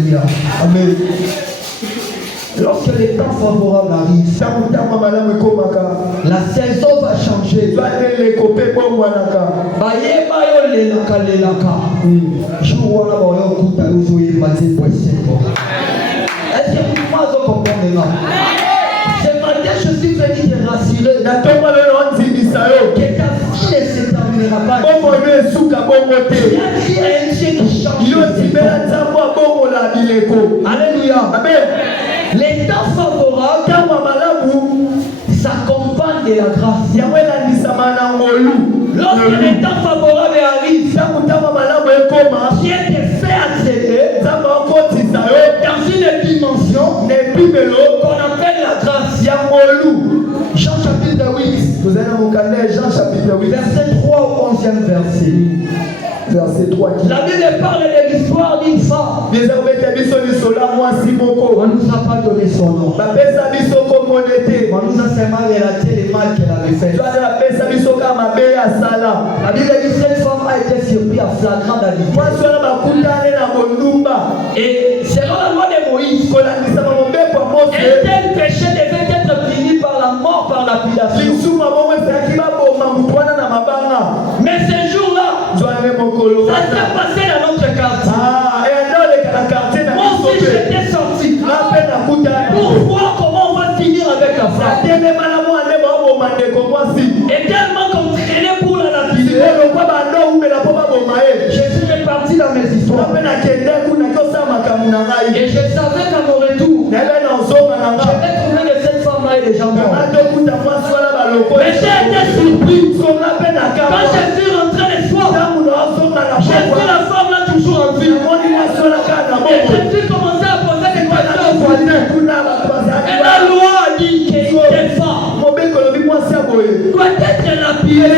Alléluia. Amen. Lorsque les temps favorables arrivent, la saison va changer. Est-ce que vous comprenez? Ce matin, je suis venu te rassurer que ta vie ne se terminera pas. Il y a un Dieu qui change. Alléluia. Amen. Les temps favorables s'accompagnent de la grâce. Lorsque les temps favorables arrivent, Dieu te fait accéder dans une dimension qu'on appelle la grâce. Jean chapitre 8, verset 3 au 11e verset. Verset 3. La Bible parle de l'histoire d'une femme. On ne nous a pas donné son nom. On nous a seulement relaté les mal qu'elle avait fait. La Bible dit que cette femme a été surprise à flagrant d'adultère. Et selon la loi de Moïse, un tel péché devait être puni par la mort, par lapidation. Mais ce jour-là, ça s'est passé dans notre quartier. Moi aussi j'étais sorti pour voir comment on va finir avec la femme. Et tellement qu'on traînait pour la lapider, je suis reparti dans mes histoires. Et je savais qu'à mon retour, je vais trouver que cette femme-là est déjà morte. Mais j'ai été surpris quand je suis rentré le soir. J'ai vu la femme là toujours en vie. Et je suis commencé à poser des questions aux voisins. Et la loi a dit que cette femme doit être lapidée.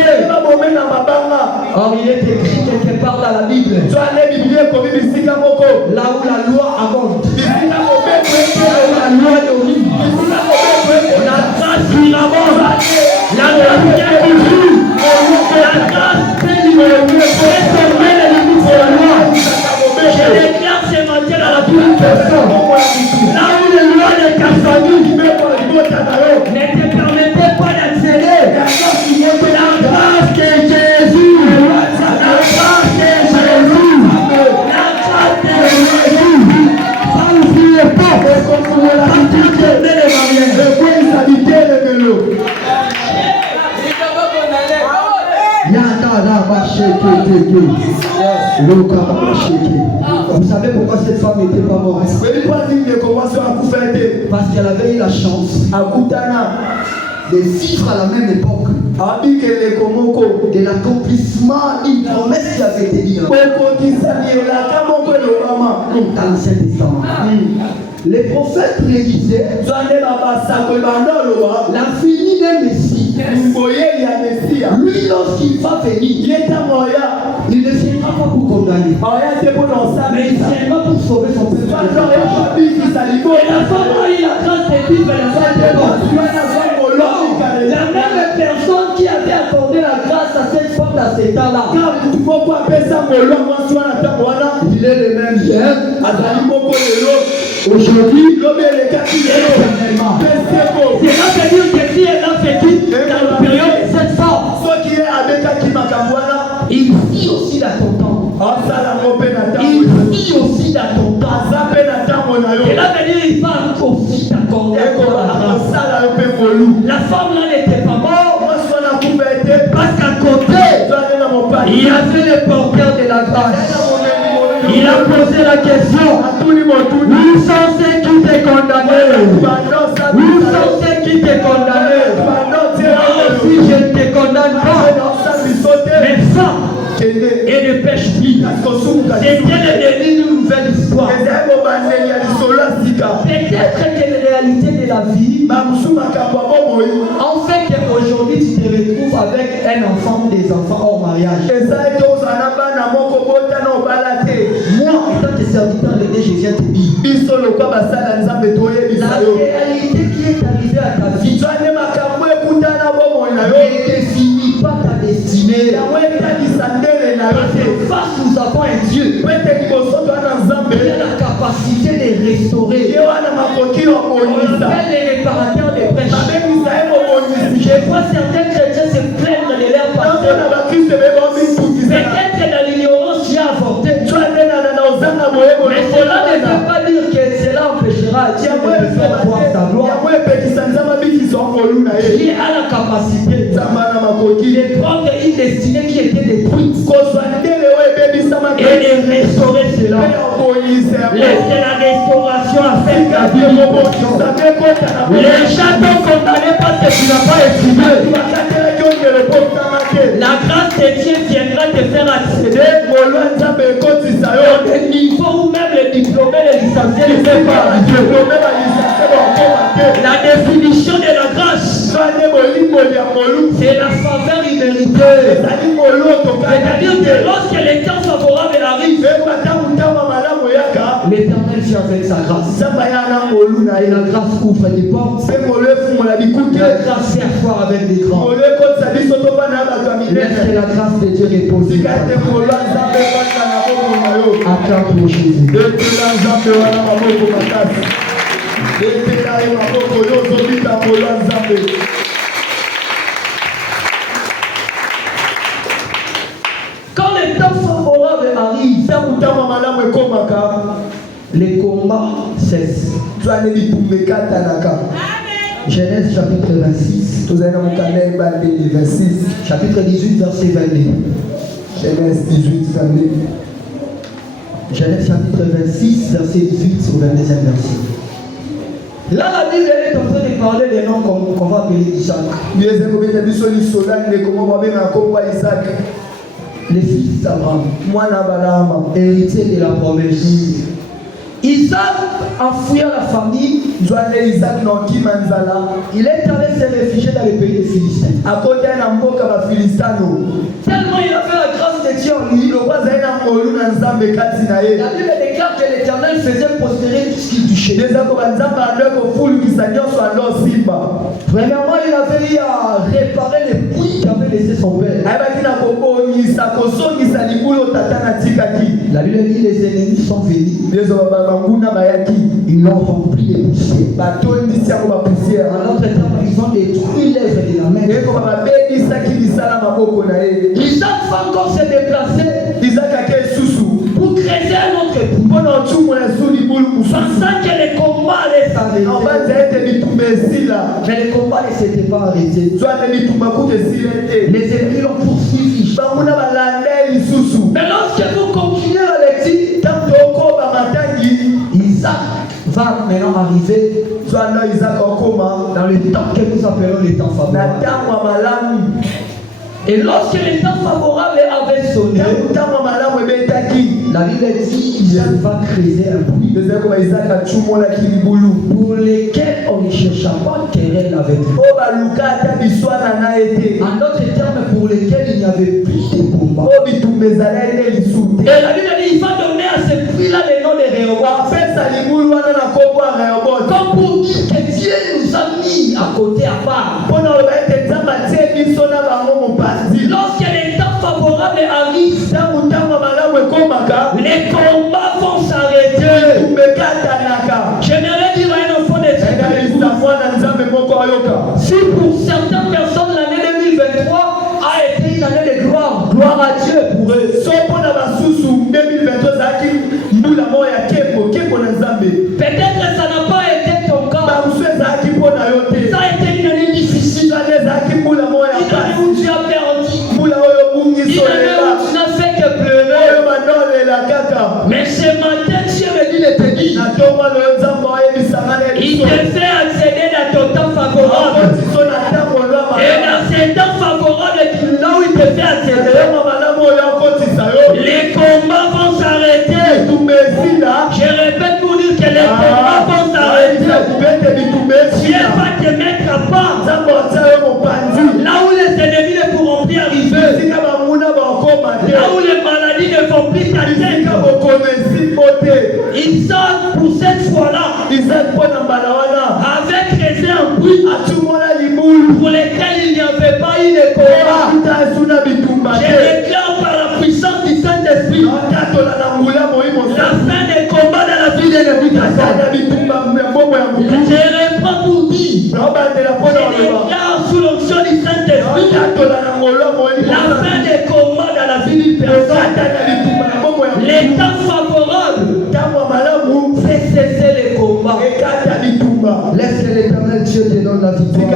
Or il est écrit quelque part dans la Bible, là où la loi abonde, là où la loi domine, la grâce qui abonde, la grâce qui agit, la grâce fait libérer les limites de la loi. Je déclare ce matin dans la toute personne, là où les lois de Kassani ne te permettaient pas d'accéder, la grâce que Jésus, la grâce de Jésus, la grâce de Jésus, ça ouvre les portes, ça ferme les Vous savez pourquoi cette femme n'était pas morte? Parce qu'elle avait eu la chance de vivre à la même époque de l'accomplissement d'une promesse qui avait été dite dans l'Ancien Testament. Les prophètes prédisaient la venue d'un Messie. Lui, lorsqu'il va venir, il ne viendra pas pour condamner, mais il viendra pour sauver son peuple. Et la femme a eu la grâce de vivre dans cette époque. La même personne qui avait accordé la grâce à cette femme dans ces temps-là, il est le même hier, aujourd'hui, éternellement. Cela veut dire que si elle a vécu dans la période de cette femme, il vit aussi dans ton temps. Il vit aussi dans ton temps. Cela veut dire qu'il va aussi t'accorder la grâce. La femme là n'était pas morte parce qu'à côté, il y avait le porteur de la grâce. Il a posé la question: où sont ceux qui t'ont condamné? Où sont ceux qui t'ont condamné? Si je ne te condamne pas, mais ça, et ne pêche plus. C'était le début d'une nouvelle histoire. Peut-être que les réalités de la vie en fait qu'aujourd'hui tu te retrouves avec un enfant ou des enfants hors mariage. Moi, en tant que serviteur de Dieu, je viens te dire la réalité qui est arrivée à ta vie ne définit pas ta destinée. Parce que face nous avons un Dieu qui a la capacité capacité de restaurer. On appelle les réparateurs des brèches. Je vois certains chrétiens se plaindre de leur pasteur. Peut-être que dans l'ignorance, j'ai avorté. Mais cela ne veut pas dire que cela empêchera Dieu de faire voir sa gloire. Qui a la capacité de prendre une destinée qui était détruite et de restaurer cela. Laissez la restauration à faire ta vie. Les châteaux condamnés parce que tu n'as pas étudié. La grâce de Dieu viendra te faire accéder au niveau où même les diplômés, les licenciés ne savent pas. La définition de la grâce, c'est la faveur imméritée. C'est-à-dire que lorsque les temps favorables arrivent, l'Éternel vient avec sa grâce. Et la grâce ouvre des portes. La grâce fait asseoir avec des grands. Laisse que la grâce de Dieu repose. Acclame pour Jésus. Quand les temps favorables arrivent, les combats cessent. Genèse chapitre 26. Chapitre 18, verset 22. Genèse 18, 22. Genèse chapitre 26, verset 18 au 22e verset. Là, la Bible est en train de parler des noms qu'on va appeler Isaac. Les fils d'Abraham, héritier de la promesse. Isaac a fui à la famille. Il est allé se réfugier dans le pays des Philistins. Tellement il avait la grâce de Dieu en lui. La Bible déclare que l'Éternel faisait prospérer tout ce qu'il touchait. Premièrement, il avait eu à réparer les puits qu'avait laissé son père. La Bible dit les ennemis sont venus. Ils l'ont rempli de poussière. En d'autres termes, ils ont détruit l'œuvre de la main. Isaac va encore se déplacer pour creuser un autre puits. Pensant que le combat allait s'arrêter. Mais le combat ne s'était pas arrêté. Les ennemis l'ont poursuivi. Mais lorsque vous continuez la lecture, Isaac va maintenant arriver dans le temps que nous appelons le temps favorable. Et lorsque le temps favorable avait sonné, la Bible dit Isaac va creuser un puits pour lesquels on ne chercha pas querelle avec lui. En d'autres termes, pour lesquels il n'y avait plus de combat. Et la Bible dit il va donner à ce puits-là le nom de Rehoboth. Comme pour dire que Dieu nous a mis à côté à part. Lorsque les temps favorables arrivent, les combats vont s'arrêter. J'aimerais dire à un enfant de Dieu, si pour certaines personnes l'année 2023 a été une année de gloire, gloire à Dieu pour eux. Peut-être que ça n'a pas été ton cas. Ça a été une année difficile. Une année où tu as perdu. Une année où tu n'as fait que pleurer. Mais ce matin, Dieu me dit de te dire, il te fait accéder à ton temps favorable. Et dans ces temps favorables, là où il te fait accéder, les combats vont s'arrêter. Je répète pour dire que les combats vont s'arrêter. Dieu va te mettre à part. Là où les ennemis ne pourront plus arriver. Là où les maladies ne vont plus t'atteindre. Isaac, pour cette fois-là, avait creusé un puits pour lequel il n'y avait pas eu de combat. Je déclare par la puissance du Saint-Esprit la fin des combats dans la vie de Je reprends pour dire, je déclare sous l'onction du Saint-Esprit la fin des combats dans la vie d'une personne. Les temps favorables, fait cesser les combats. Laisse que l'Éternel Dieu te donne la victoire.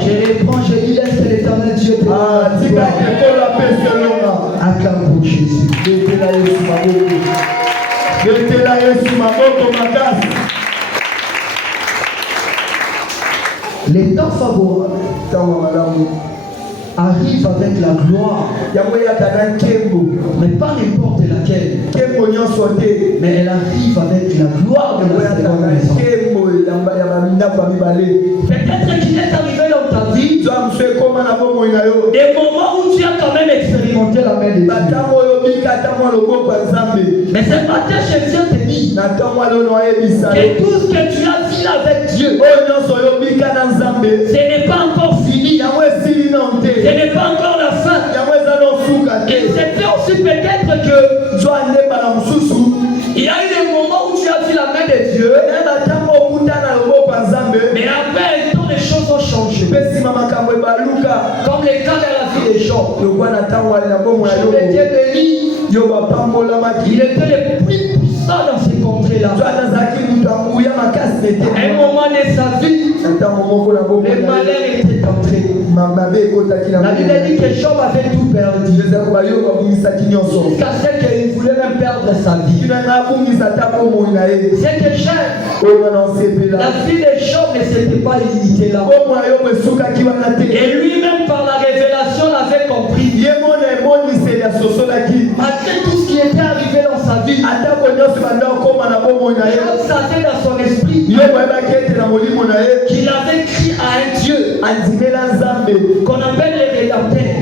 Je reprends, je dis laisse que l'Éternel Dieu te donne la victoire. Acclame pour Jésus. Les temps favorables arrivent avec la gloire, mais pas n'importe laquelle. Mais elle arrive avec la gloire de la seconde maison. Peut-être qu'il est arrivé dans ta vie des moments où tu as quand même expérimenté la main de Dieu. Mais ce matin, je viens te dire que tout ce que tu as vu avec Dieu, ce n'est pas encore fini. Ce n'est pas encore la fin. Et c'est fait aussi peut-être que il y a eu des moments où tu as vu la main de Dieu, mais après un temps les choses ont changé. Comme les cas de la vie des gens. Je m'étais béni. Il était le plus puissant dans ces contrées-là. À un moment de sa vie, les malheurs étaient entrés. La Bible dit que Job avait tout perdu. Jusqu'à ce qu'il voulait même perdre sa vie. C'est que j'aime. La vie de Job ne s'était pas limitée là. Et lui-même par la révélation l'avait compris. Malgré tout ce qui était arrivé dans sa vie, Job savait dans son esprit qu'il avait crié à un Dieu qu'on appelle le Rédempteur.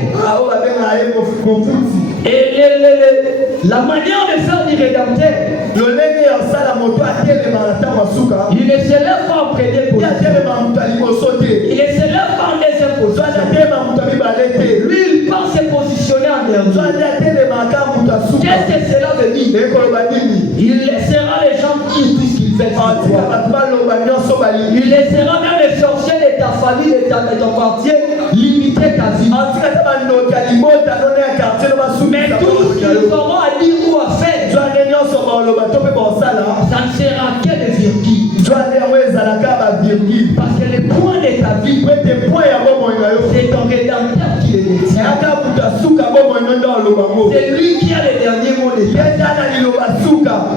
Et la manière de faire du Rédempteur, il ne se lève pas en première position. Il ne se lève pas en deuxième position. Lui, il pense se positionner en dernier. Qu'est-ce que cela veut dire? Il laissera les gens dire tout ce qu'ils veulent. Il laissera même les sorciers de ta famille, de ton quartier, limiter ta vie. Mais tout ce qu'ils auront à dire ou à faire, ça ne sera que des virgules. Parce que le point de ta vie, c'est ton Rédempteur qui le détient. C'est lui qui a le dernier mot de vie.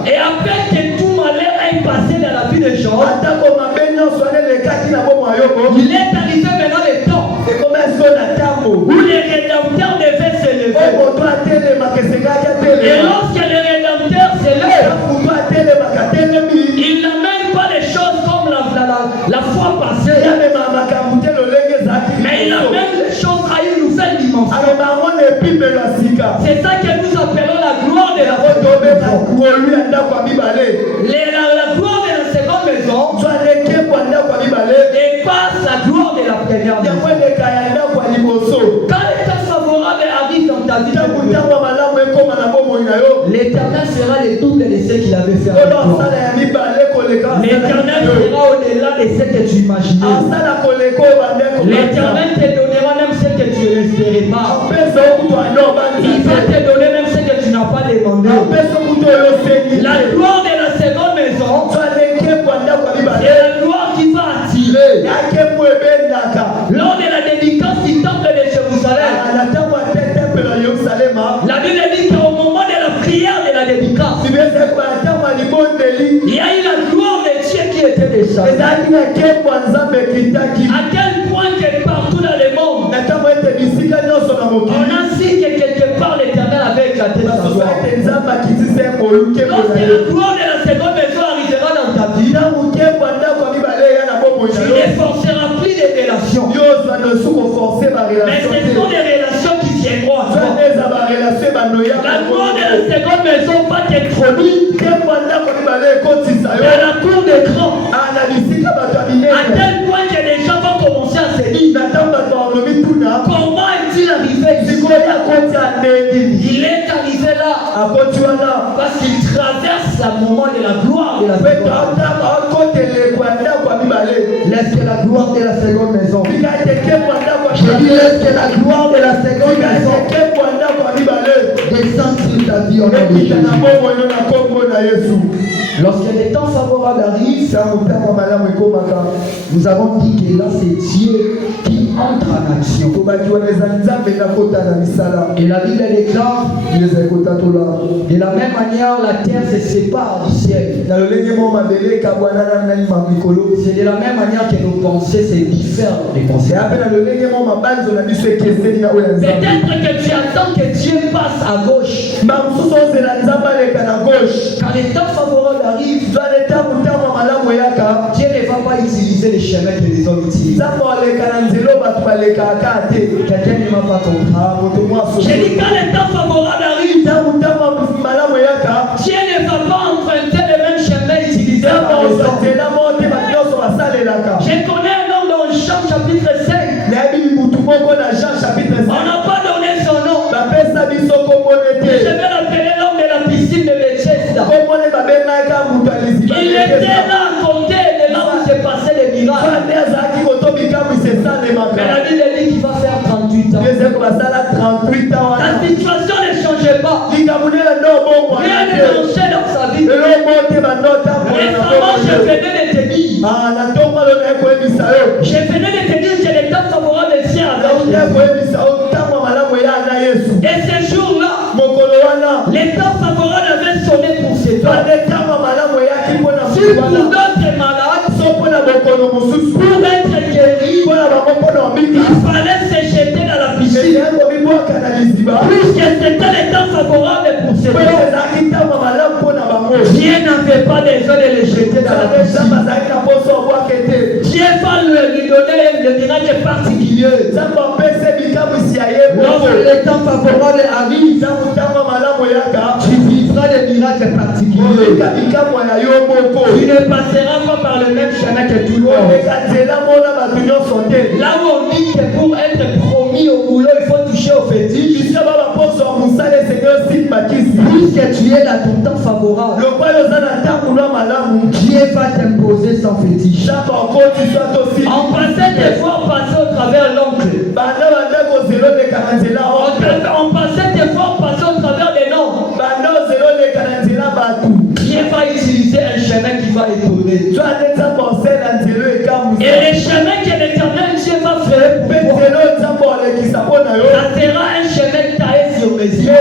Et après que tout malheur ait passé dans la vie de Job, il est arrivé maintenant le temps où les rédempteurs devaient se lever. Et lorsque les rédempteurs se lèvent, ils n'amènent pas les choses comme la fois passée, mais ils amènent les choses à une nouvelle dimension. C'est ça que nous appelons la gloire de la seconde maison. La gloire de la seconde maison dépasse la gloire de la première maison. Quand les temps favorables arrivent dans ta vie, l'Éternel sera le double de ce qu'il avait fait avec toi. L'Éternel sera au-delà de ce que tu imaginais. L'Éternel te donnera même ce que tu n'espérais pas. Il va te donner même ce que tu n'as pas demandé. La gloire de la seconde maison, c'est la gloire qui va attirer. Lors de la dédicace du temple de Jérusalem, la Bible dit qu'au moment de la prière de la dédicace, il y a eu la gloire de Dieu qui était déchargée. À quel point que partout dans le monde, on a su que quelque part l'Éternel avait éclaté sa gloire. Lorsque la gloire de la seconde maison arrivera dans ta vie, tu ne forceras plus des relations. Mais ce sont des relations qui viendront à toi. La gloire de la seconde maison va t'introduire dans la cour des grands. À tel point que les gens vont commencer à se dire, comment est-il arrivé ici? Il est arrivé là parce qu'il traverse passe le moment de la gloire de la seconde maison. Laisse que la gloire de la seconde maison. Je dis laisse que la gloire de la seconde maison descende sur ta vie au nom de Jésus. Lorsque les temps favorables arrivent, nous avons dit que là c'est Dieu qui entre en action. Et la Bible déclare de la même manière la terre se sépare du ciel. C'est de la même manière que nos pensées se diffèrent des pensées. Peut-être que tu attends que Dieu passe à gauche. Quand les temps favorables arrivent, Dieu ne va pas utiliser les chemins que les hommes utilisent. Quelqu'un ne m'a pas compris. J'ai dit quand les temps favorables arrivent, Dieu ne va pas emprunter les mêmes chemins utilisés par les hommes. Je connais un homme dans Jean chapitre 5. On n'a pas donné son nom. Je vais l'appeler l'homme de la piscine de Bethesda. Il était là à côté de là où s'est passé les miracles. Mais la Bible dit qu'il va faire 38 ans. La situation ne changeait pas. Rien ne marchait dans sa vie. Récemment, je venais de te dire. Je venais de te dire que les temps favorables ici avec et ce jour-là, les temps favorables avaient sonné pour ces toi. Si pour d'autres malades, pour être guéris, il fallait se jeter dans la piscine. Puisque c'était les temps favorables pour ces toi. Dieu n'avait pas besoin de les jeter dans la piscine. Dieu va lui donner le miracle particulier. Lorsque les temps favorables arrivent, tu vivras des miracles particuliers. Tu ne passeras pas par le même chemin que tout le monde. Là où on dit que pour être promis au boulot, il faut toucher au fétiche. Puisque tu es dans ton temps favorable, Dieu va t'imposer son fétiche. On passait des fois, on passait au travers l'oncle. On passait des fois, on passait au travers des noms. Dieu va utiliser un chemin qui va étonner. Et les chemins que l'Éternel Dieu va faire pour toi, ça sera un chemin taillé sur mesure.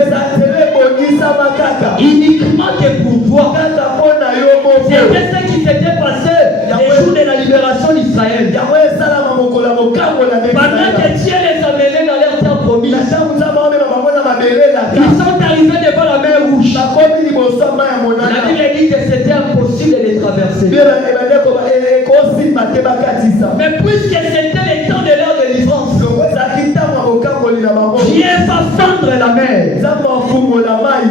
Uniquement que pour toi. C'était ce qui s'était passé les jours de la libération d'Israël. Pendant que Dieu les a menés dans leur terre promise, ils sont arrivés devant la mer rouge. La Bible dit que c'était impossible de les traverser. Mais puisque c'était le temps de leur délivrance, Dieu va fendre la mer.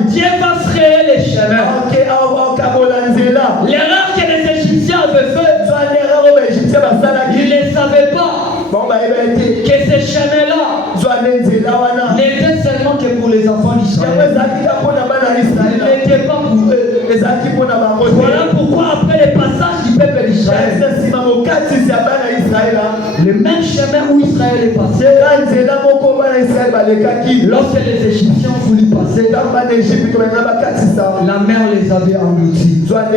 Dieu va frayer les chemins. L'erreur que les Égyptiens avaient faite, ils ne savaient pas que ces chemins-là n'étaient seulement que pour les enfants d'Israël. Ils n'étaient pas pour eux. Voilà pourquoi après le passage du peuple d'Israël, le même chemin où Israël est passé, lorsque les Égyptiens ont voulu passer, la mer les avait engloutis. Parce que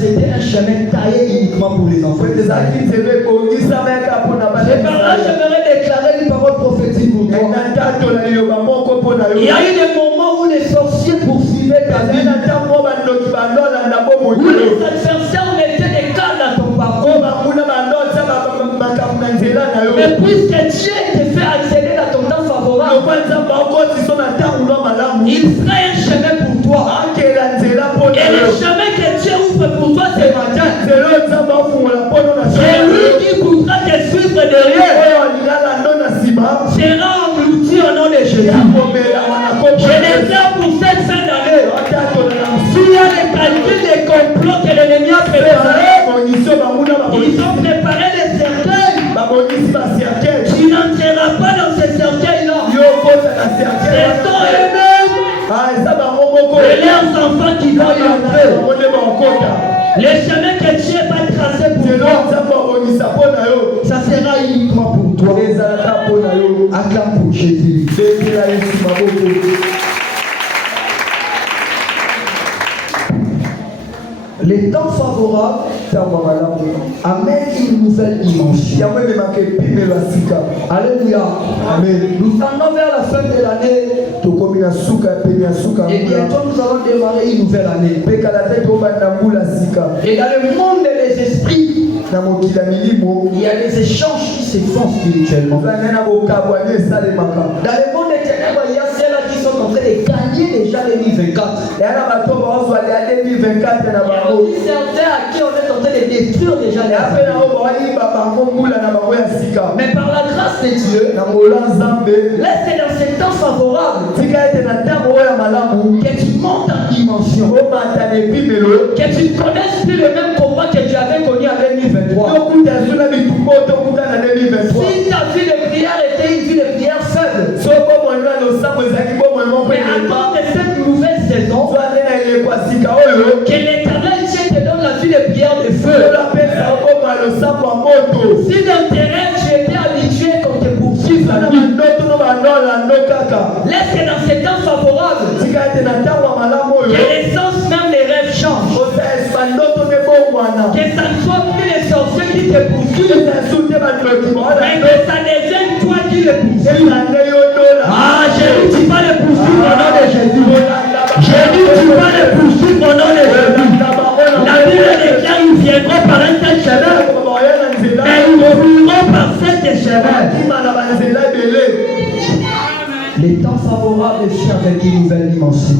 c'était un chemin taillé uniquement pour les enfants d'Israël. Et par là, j'aimerais déclarer une parole prophétique pour toi. Il y a eu des moments où les sorciers poursuivaient ta vie, où les adversaires mettaient des cas dans ton parcours. Mais puisque Dieu te fait accéder à ton temps favorable, il sera un chemin pour toi. Et le chemin que Dieu ouvre pour toi ce matin, c'est lui qui voudra te suivre derrière, sera englouti au nom de Jésus. Je déclare pour cette fin d'année, s'il y a des calculs, des complots que l'ennemi a préparés, ils ont préparé des cercueils. Tu n'entreras pas dans ces cercueils-là. Ce sont eux-mêmes. Et leurs enfants qui vont y entrer. Le chemin que Dieu va tracer pour toi, ça sera uniquement pour toi. Acclame pour Jésus. Les temps favorables amènent une nouvelle dimension. Alléluia. Amen. Nous allons vers la fin de l'année. Et bientôt nous allons démarrer une nouvelle année. Et dans le monde des esprits, il y a des échanges qui se font spirituellement. Dans le monde des ténèbres, il y a ceux-là qui sont en train de gagner déjà 2024. Il y a certains à qui on est en train de détruire déjà les mais par la grâce de Dieu, laisse dans ces temps favorables que tu montes en dimension, que tu ne connaisses plus le même combat que tu avais connu en 2023. Si ta vie de prière était une vie de prière faible, mais attends de cette nouvelle saison, que l'Éternel Dieu te donne la vie de prière de feu. Si dans tes rêves tu étais habitué qu'on te poursuive la nuit, laisse que dans ces temps favorables, que l'essence même des rêves change. Que ça ne soit plus les sorciers qui te poursuivent, mais que ça devienne toi qui le poursuis. Ah, j'ai dit tu vas le poursuivre au nom de Jésus. J'ai dit tu vas le poursuivre au nom de Jésus. La Bible déclare ils viendront par un tel chemin et ils reviendront par cette chemin. Les temps favorables viennent avec une nouvelle dimension.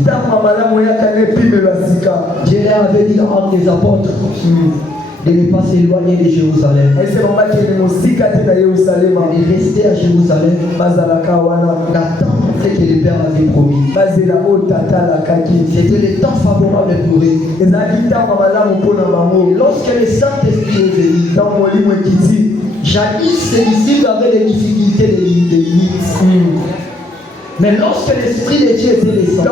Dieu avait dit entre les apôtres de ne pas s'éloigner de Jérusalem. Et rester à Jérusalem d'attendre ce que le Père avait promis. C'était le temps favorable pour eux. Et lorsque le Saint-Esprit est venu, jadis ces disciples avaient des difficultés de limites. Mais lorsque l'Esprit de Dieu était descendu,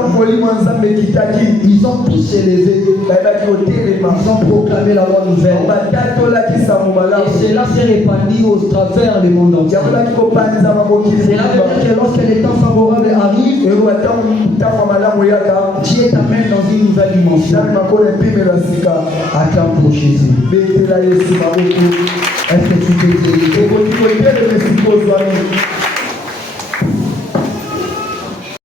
ils ont tous élevé, ils ont proclamé la bonne nouvelle. Et cela s'est répandu au travers du monde entier. Cela veut dire que lorsque les temps favorables arrivent, Dieu t'amène dans une nouvelle dimension. Acclame pour Jésus. Est-ce que tu peux dire